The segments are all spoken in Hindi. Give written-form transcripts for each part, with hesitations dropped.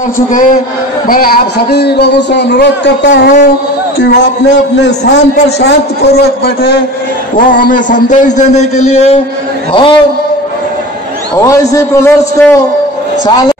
कर चुके। मैं आप सभी लोगों से अनुरोध करता हूं कि वो अपने अपने स्थान पर शांतिपूर्वक बैठे, वो हमें संदेश देने के लिए और ओवैसी ट्रेलर्स को चालू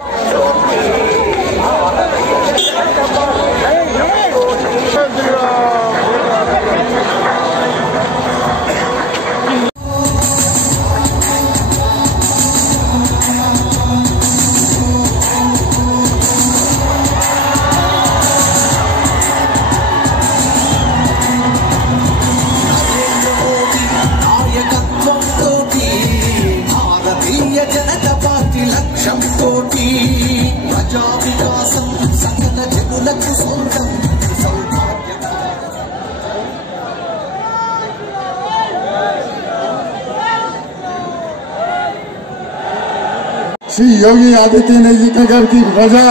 श्री योगी आदित्यनाथ जी के घर की प्रजा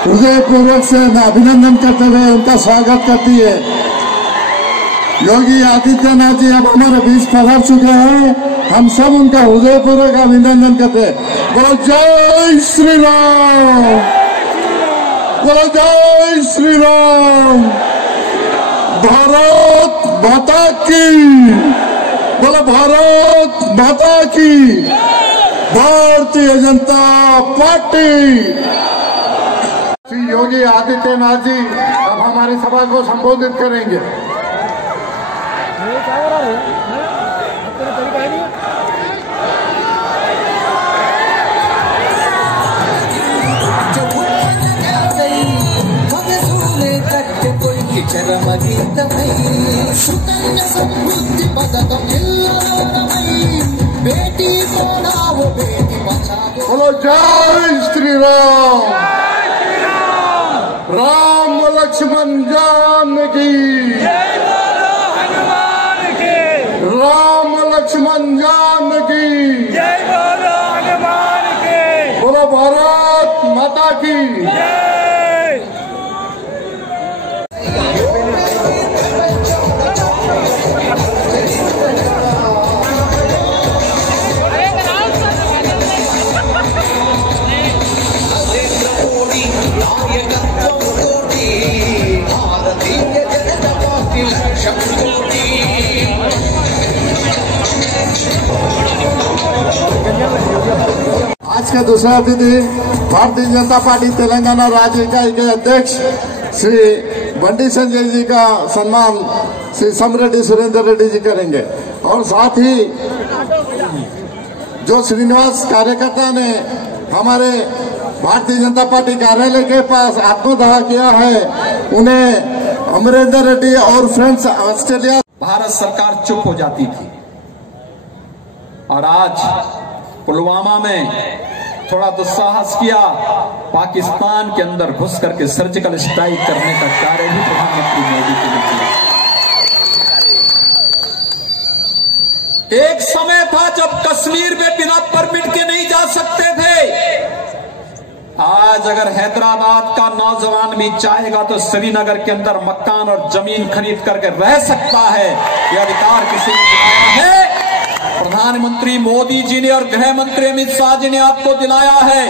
हृदयपूर्वक से अभिनंदन करते हुए उनका स्वागत करती है। योगी आदित्यनाथ जी अब हमारे बीच पधार चुके हैं, हम सब उनका हृदयपूर्वक अभिनंदन करते हैं। बोलो जय श्री राम, बोलो जय श्री राम, भारत माता की, बोलो भारत माता की, भारतीय जनता पार्टी। श्री योगी आदित्यनाथ जी अब हमारी सभा को संबोधित करेंगे। बोलो जय श्री राम, राम लक्ष्मण जानकी, राम लक्ष्मण जानकी, बोलो भारत माता की। आज का दूसरा अतिथि भारतीय जनता पार्टी तेलंगाना राज्य इकाई के अध्यक्ष श्री बंडी संजय जी का सम्मान श्री समरेड्डी सुरेंद्र रेड्डी जी करेंगे। और साथ ही जो श्रीनिवास कार्यकर्ता ने हमारे भारतीय जनता पार्टी कार्यालय के पास आत्मदाह किया है, उन्हें अमरेंद्र रेड्डी और फ्रेंड्स ऑस्ट्रेलिया। भारत सरकार चुप हो जाती थी और आज पुलवामा में थोड़ा दुस्साहस किया, पाकिस्तान के अंदर घुस करके सर्जिकल स्ट्राइक करने का कार्य भी प्रधानमंत्री मोदी के ने किया। एक समय था जब कश्मीर में बिना परमिट के नहीं जा सकते थे। आज अगर हैदराबाद का नौजवान भी चाहेगा तो श्रीनगर के अंदर मकान और जमीन खरीद करके रह सकता है। यह अधिकार किसी ने दिलाया है? प्रधानमंत्री मोदी जी ने और गृह मंत्री अमित शाह जी ने आपको दिलाया है।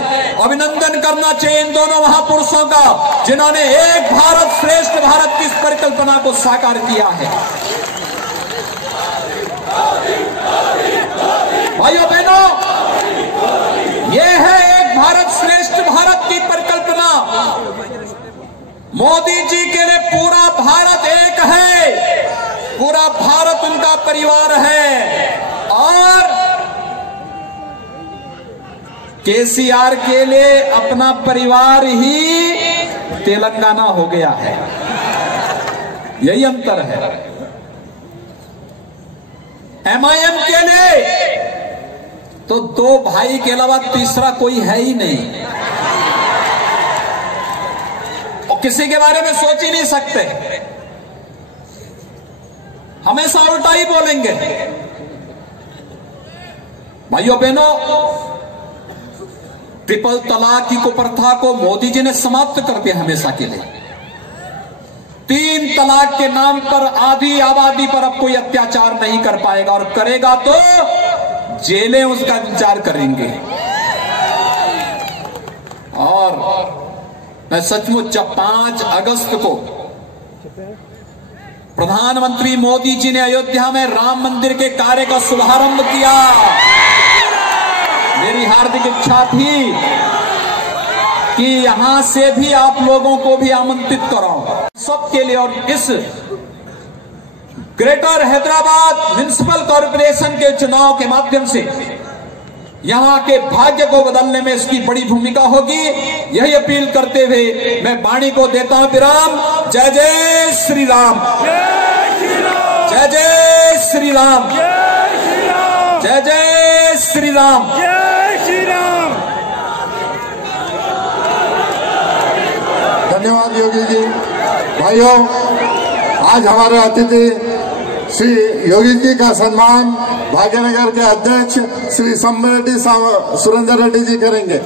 अभिनंदन करना चाहिए इन दोनों महापुरुषों का, जिन्होंने एक भारत श्रेष्ठ भारत की इस परिकल्पना को साकार किया है। भाइयों बहनों, यह है एक भारत श्रेष्ठ भारत की परिकल्पना। मोदी जी के लिए पूरा भारत एक है, पूरा भारत उनका परिवार है। और केसीआर के लिए अपना परिवार ही तेलंगाना हो गया है, यही अंतर है। एमआईएम के लिए तो दो भाई के अलावा तीसरा कोई है ही नहीं, और किसी के बारे में सोच ही नहीं सकते, हमेशा उल्टा ही बोलेंगे। भाइयों बहनों, ट्रिपल तलाक की कुप्रथा को मोदी जी ने समाप्त कर दिया हमेशा के लिए। 3 तलाक के नाम पर आधी आबादी पर अब कोई अत्याचार नहीं कर पाएगा, और करेगा तो जेलें उसका इंतजार करेंगे। और मैं सचमुच जब 5 अगस्त को प्रधानमंत्री मोदी जी ने अयोध्या में राम मंदिर के कार्य का शुभारंभ किया, मेरी हार्दिक इच्छा थी कि यहां से भी आप लोगों को भी आमंत्रित कराऊं सबके लिए, और इस ग्रेटर हैदराबाद म्युनिसिपल कॉर्पोरेशन के चुनाव के माध्यम से यहां के भाग्य को बदलने में इसकी बड़ी भूमिका होगी। यही अपील करते हुए मैं वाणी को देता हूं विराम। जय जय श्री राम, जय जय श्री राम, जय जय श्री राम, जय श्री राम। धन्यवाद योगी जी। भाइयों, आज हमारे अतिथि श्री योगी जी का सम्मान भाग्यनगर के अध्यक्ष श्री सम्मेरेड्डी सुरेंद्र रेड्डी जी करेंगे।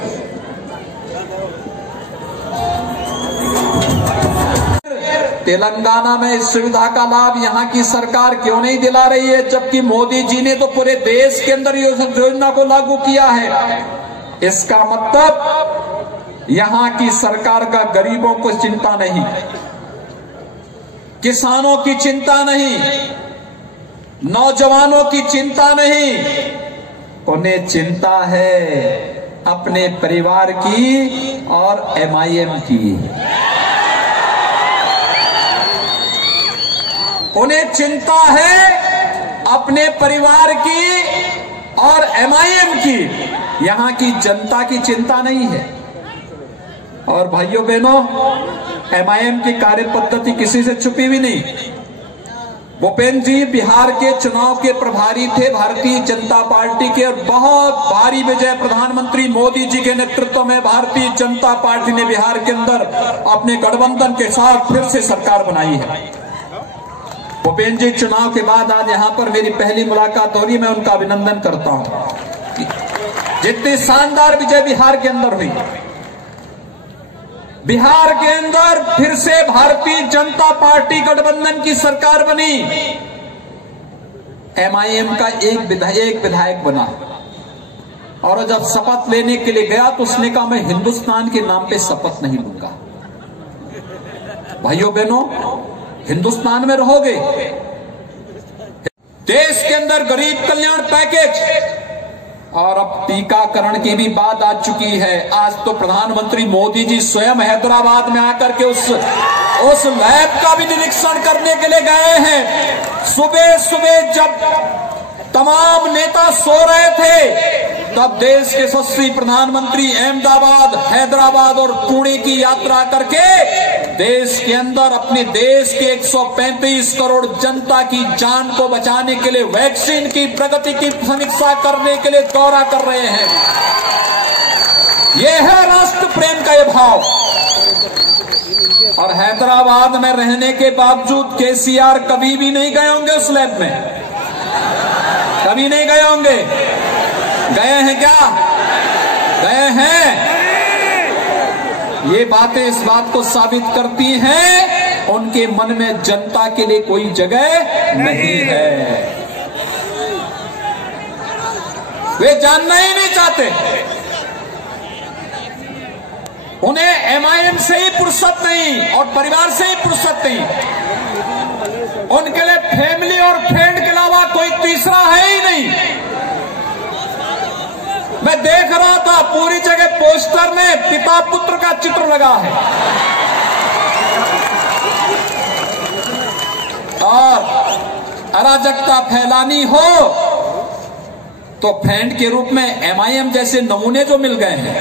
तेलंगाना में इस सुविधा का लाभ यहां की सरकार क्यों नहीं दिला रही है, जबकि मोदी जी ने तो पूरे देश के अंदर योजना को लागू किया है। इसका मतलब यहां की सरकार का गरीबों को चिंता नहीं, किसानों की चिंता नहीं, नौजवानों की चिंता नहीं, उन्हें चिंता है अपने परिवार की और MIM की। उन्हें चिंता है अपने परिवार की और MIM की, यहां की जनता की चिंता नहीं है। और भाइयों बहनों, MIM की कार्य पद्धति किसी से छुपी भी नहीं। भूपेंद्र जी बिहार के चुनाव के प्रभारी थे भारतीय जनता पार्टी के, और बहुत भारी विजय प्रधानमंत्री मोदी जी के नेतृत्व में भारतीय जनता पार्टी ने बिहार के अंदर अपने गठबंधन के साथ फिर से सरकार बनाई है। भूपेंद्र जी चुनाव के बाद आज यहां पर मेरी पहली मुलाकात हो रही, मैं उनका अभिनंदन करता हूं। जितनी शानदार विजय बिहार के अंदर हुई, बिहार के अंदर फिर से भारतीय जनता पार्टी गठबंधन की सरकार बनी, MIM का एक विधायक बना, और जब शपथ लेने के लिए गया तो उसने कहा मैं हिंदुस्तान के नाम पे शपथ नहीं लूंगा। भाइयों बहनों, हिंदुस्तान में रहोगे, देश के अंदर गरीब कल्याण पैकेज और अब टीकाकरण की भी बात आ चुकी है। आज तो प्रधानमंत्री मोदी जी स्वयं हैदराबाद में आकर के उस लैब का भी निरीक्षण करने के लिए गए हैं। सुबह सुबह जब तमाम नेता सो रहे थे, तब देश के यशस्वी प्रधानमंत्री अहमदाबाद, हैदराबाद और पुणे की यात्रा करके देश के अंदर अपने देश के 135 करोड़ जनता की जान को बचाने के लिए वैक्सीन की प्रगति की समीक्षा करने के लिए दौरा कर रहे हैं। यह है राष्ट्र प्रेम का यह भाव। और हैदराबाद में रहने के बावजूद केसीआर कभी भी नहीं गए होंगे उस लैब में, कभी नहीं गए होंगे। गए हैं क्या? गए हैं। ये बातें इस बात को साबित करती हैं उनके मन में जनता के लिए कोई जगह नहीं है। वे जानना ही नहीं चाहते। उन्हें MIM से ही फुर्सत नहीं और परिवार से ही फुर्सत नहीं। उनके लिए फैमिली और फ्रेंड के अलावा कोई तीसरा है ही नहीं। मैं देख रहा था पूरी जगह पोस्टर में पिता पुत्र का चित्र लगा है, और अराजकता फैलानी हो तो फ्रेंड के रूप में MIM जैसे नमूने जो मिल गए हैं।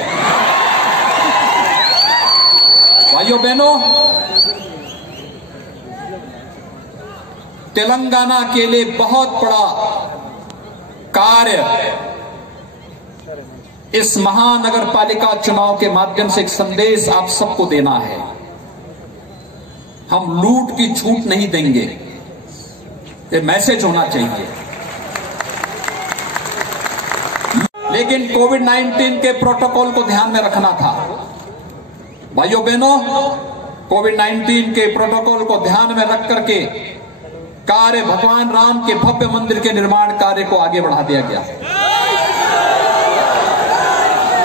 भाइयों बहनों, तेलंगाना के लिए बहुत बड़ा कार्य इस महानगर पालिका चुनाव के माध्यम से एक संदेश आप सबको देना है। हम लूट की छूट नहीं देंगे, ये मैसेज होना चाहिए। लेकिन कोविड-19 के प्रोटोकॉल को ध्यान में रखना था। भाइयों बहनों, कोविड-19 के प्रोटोकॉल को ध्यान में रख करके कार्य भगवान राम के भव्य मंदिर के निर्माण कार्य को आगे बढ़ा दिया गया।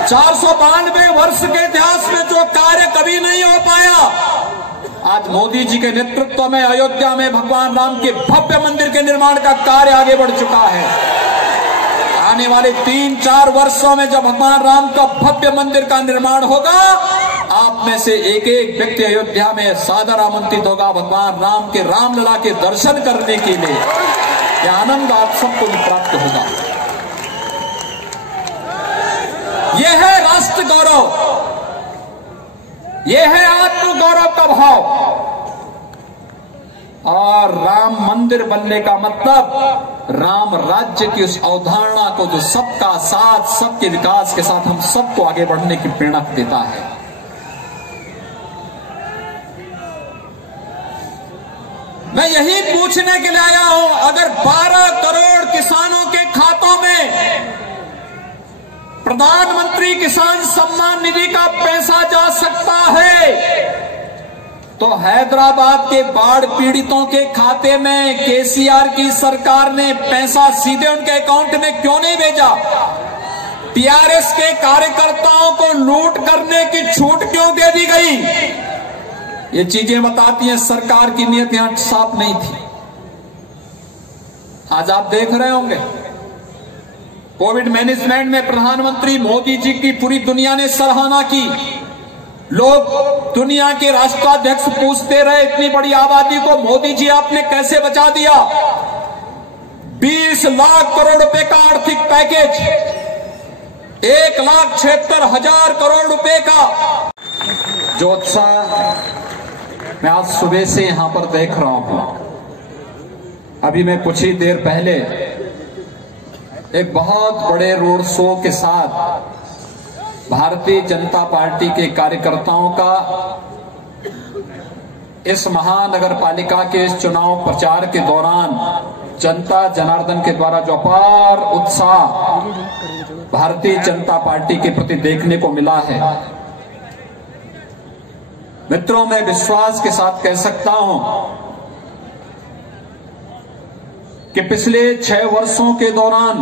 492 वर्ष के इतिहास में जो कार्य कभी नहीं हो पाया, आज मोदी जी के नेतृत्व में अयोध्या में भगवान राम के भव्य मंदिर के निर्माण का कार्य आगे बढ़ चुका है। आने वाले 3-4 वर्षों में जब भगवान राम का भव्य मंदिर का निर्माण होगा, आप में से एक एक व्यक्ति अयोध्या में सादर आमंत्रित होगा भगवान राम के रामलला के दर्शन करने के लिए। यह आनंद आप सबको भी प्राप्त होगा। यह है राष्ट्र गौरव, यह है आत्म गौरव का भाव। और राम मंदिर बनने का मतलब राम राज्य की उस अवधारणा को जो सबका साथ, सबके विकास के साथ हम सबको आगे बढ़ने की प्रेरणा देता है। मैं यही पूछने के लिए आया हूं, अगर 12 करोड़ किसानों के खातों में प्रधानमंत्री किसान सम्मान निधि का पैसा जा सकता है, तो हैदराबाद के बाढ़ पीड़ितों के खाते में केसीआर की सरकार ने पैसा सीधे उनके अकाउंट में क्यों नहीं भेजा? टीआरएस के कार्यकर्ताओं को लूट करने की छूट क्यों दे दी गई? ये चीजें बताती हैं सरकार की नीयत यहां साफ नहीं थी। आज आप देख रहे होंगे कोविड मैनेजमेंट में प्रधानमंत्री मोदी जी की पूरी दुनिया ने सराहना की। लोग दुनिया के राष्ट्राध्यक्ष पूछते रहे, इतनी बड़ी आबादी को मोदी जी आपने कैसे बचा दिया? 20 लाख करोड़ रुपए का आर्थिक पैकेज, 1,76,000 करोड़ रुपए का जो उत्साह मैं आज सुबह से यहां पर देख रहा हूं। अभी मैं कुछ ही देर पहले एक बहुत बड़े रोड शो के साथ भारतीय जनता पार्टी के कार्यकर्ताओं का इस महानगर पालिका के इस चुनाव प्रचार के दौरान जनता जनार्दन के द्वारा जो अपार उत्साह भारतीय जनता पार्टी के प्रति देखने को मिला है, मित्रों, मैं विश्वास के साथ कह सकता हूं कि पिछले 6 वर्षों के दौरान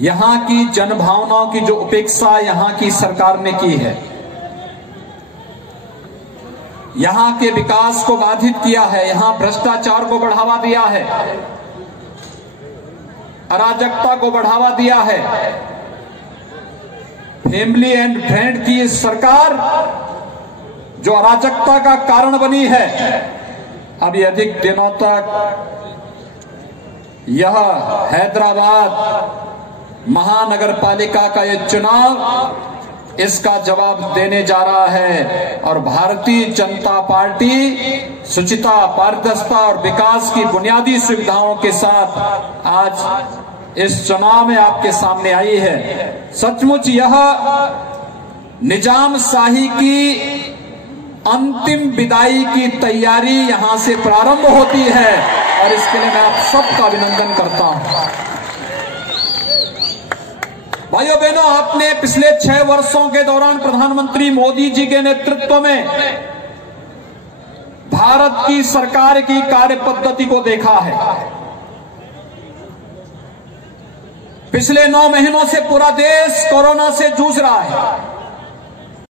यहां की जनभावनाओं की जो उपेक्षा यहां की सरकार ने की है, यहां के विकास को बाधित किया है, यहां भ्रष्टाचार को बढ़ावा दिया है, अराजकता को बढ़ावा दिया है, फैमिली एंड फ्रेंड की सरकार जो अराजकता का कारण बनी है, अभी अधिक दिनों तक यह हैदराबाद महानगर पालिका का यह चुनाव इसका जवाब देने जा रहा है। और भारतीय जनता पार्टी शुचिता, पारदर्शिता और विकास की बुनियादी सुविधाओं के साथ आज इस चुनाव में आपके सामने आई है। सचमुच यह निजाम शाही की अंतिम विदाई की तैयारी यहां से प्रारंभ होती है और इसके लिए मैं आप सबका अभिनंदन करता हूं। भाइयों बहनों, आपने पिछले 6 वर्षों के दौरान प्रधानमंत्री मोदी जी के नेतृत्व में भारत की सरकार की कार्य पद्धति को देखा है। पिछले 9 महीनों से पूरा देश कोरोना से जूझ रहा है।